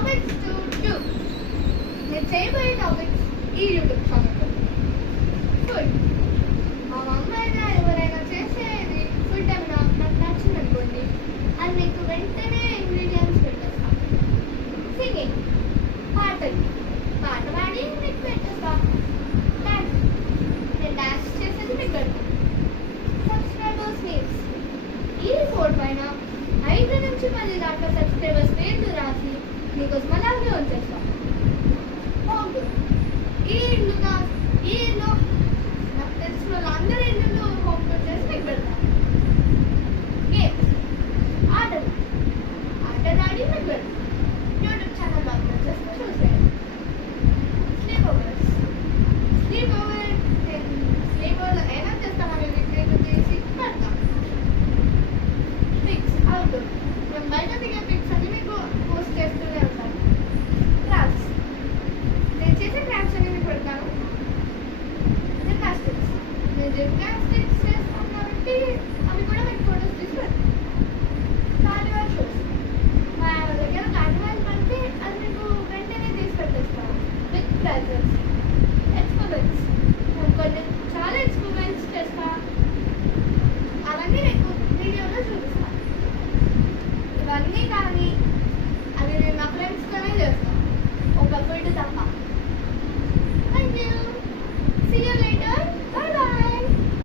Topics to do. నేను చేయబోయే topics ఈ యూట్యూబ్ ఛానల్లో ఫుడ్. మా మమ్మీ అయినా ఎవరైనా చేసేది ఫుడ్ ఏమైనా నాకు నచ్చింది అనుకోండి, అది మీకు వెంటనే ఇంగ్రీడియంట్స్ పెట్టేస్తాను. సింగింగ్, పాటలు, పాట పాడి మీకు పెట్టేస్తా. డాన్స్, నేను డాన్స్ చేసేది మీకు పెడతాను. సబ్స్క్రైబర్స్ నేమ్స్, ఈ రిపోర్ట్ పైన 5 నుంచి 10 దాకా సబ్స్క్రైబర్స్ పేర్లు రాసి మీకోసం అలాగే ఉంచేస్తాం. హోమ్ టూర్, ఈ ఇల్లు నాకు తెలిసిన వాళ్ళందరి ఇల్లు హోమ్ టూర్ చేసి మీకు పెడతాను. గేమ్స్, ఆటలు ఆడి మీకు పెడతాను. యూట్యూబ్ ఛానల్ అప్లోడ్ చేస్తే చూసేయండి. స్లీప్ ఓవర్స్, స్లీప్ ఓవర్ అయినా చేస్తామని మీకు చేసి పెడతాం. పిక్స్, అవుట్డోర్, మేము బయట దిగే పిక్స్ అన్ని మీకు పోస్ట్ చేస్తూనే ఉంటాను. క్రాఫ్ట్స్, నేను చేసే క్రాఫ్ట్స్ అన్ని మీకు పెడతాను. జిమ్నాస్టిక్స్, నేను జిమ్నాస్టిక్స్ చేస్తాను కాబట్టి అవి కూడా మీకు ఫోటోస్ తీసి పెడతాను. కార్నివాల్ షోస్, మా దగ్గర కార్నివాల్ పడితే అది మీకు వెంటనే తీసి పెట్టేస్తాను విత్ ప్రైజెస్. ఎక్స్పెరిమెంట్స్, నేను కొన్ని చాలా ఎక్స్పెరిమెంట్స్ చేస్తాను, అవన్నీ మీకు వీడియోలో చూపిస్తాను. ఇవన్నీ కానీ అది నేను నా ఫ్రెండ్స్తోనే చేస్తాను, ఒక ఫుడ్ తప్ప. Thank you, see you later.